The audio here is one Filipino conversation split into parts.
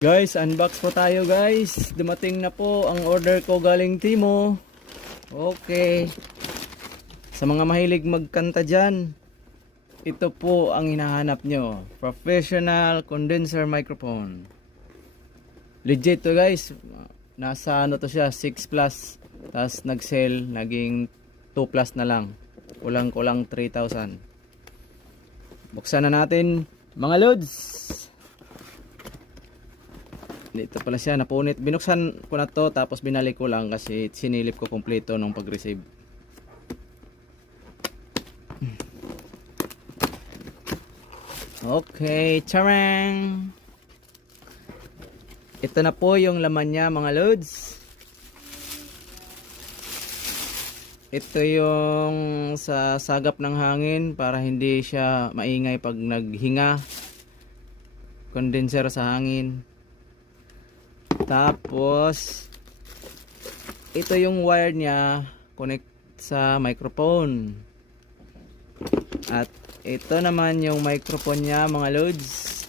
Guys, unbox po tayo guys. Dumating na po ang order ko galing Timo. Okay. Sa mga mahilig magkanta dyan, ito po ang hinahanap nyo. Professional condenser microphone. Legit to guys. Nasa ano to siya, 6 plus. Tapos nag-sell, naging 2 plus na lang. Kulang-kulang 3,000. Buksan na natin mga loads. Dito pala siya, napunit. Binuksan ko na to, tapos binalik ko lang kasi sinilip ko kompleto nung pag-receive. Okay, charang! Ito na po yung laman niya mga loads. Ito yung sa sagap ng hangin para hindi siya maingay pag naghinga. Condenser sa hangin. Tapos ito yung wire niya, connect sa microphone. At ito naman yung microphone niya mga loads.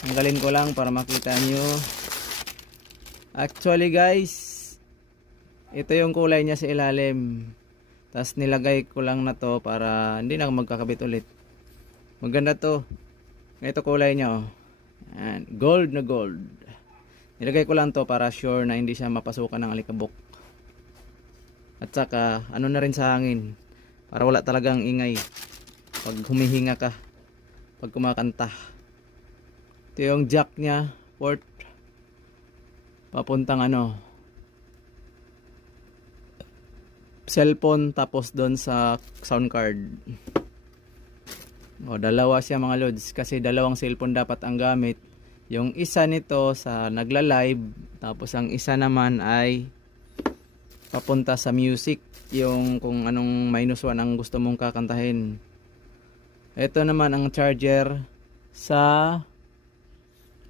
Tanggalin ko lang para makita nyo. Actually guys, ito yung kulay niya sa ilalim. Tapos nilagay ko lang na to para hindi na magkakabit ulit. Maganda to. Ito kulay niya oh. And gold na gold. Nilagay ko lang to para sure na hindi siya mapasukan ng alikabok. At saka ano na rin sa hangin para wala talagang ingay pag humihinga ka, pag kumakanta. Ito yung jack niya, port papuntang ano, cellphone, tapos doon sa sound card. O, dalawa siya mga loads kasi dalawang cellphone dapat ang gamit. Yung isa nito sa nagla-live, tapos ang isa naman ay papunta sa music, yung kung anong -1 ang gusto mong kakantahin. Ito naman ang charger sa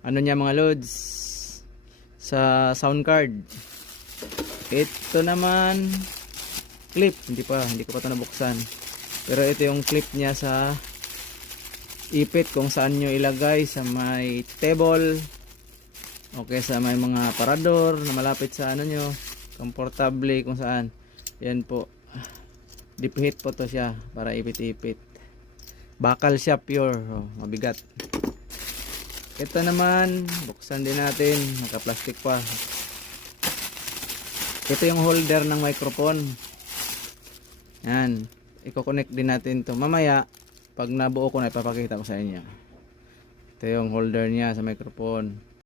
ano niya mga loads, sa sound card. Ito naman clip, hindi ko pa ito nabuksan. Pero ito yung clip niya sa ipit kung saan nyo ilagay, sa may table, okay, sa may mga parador na malapit sa ano nyo, komportable kung saan. Yan po, deep heat po to siya para ipit-ipit. Bakal siya, pure, mabigat. Ito naman, buksan din natin, naka-plastic pa. Ito yung holder ng microphone. Yan, i-connect din natin to mamaya. Pag nabuo ko na, ipapakita ko sa inyo. Ito yung holder niya sa microphone.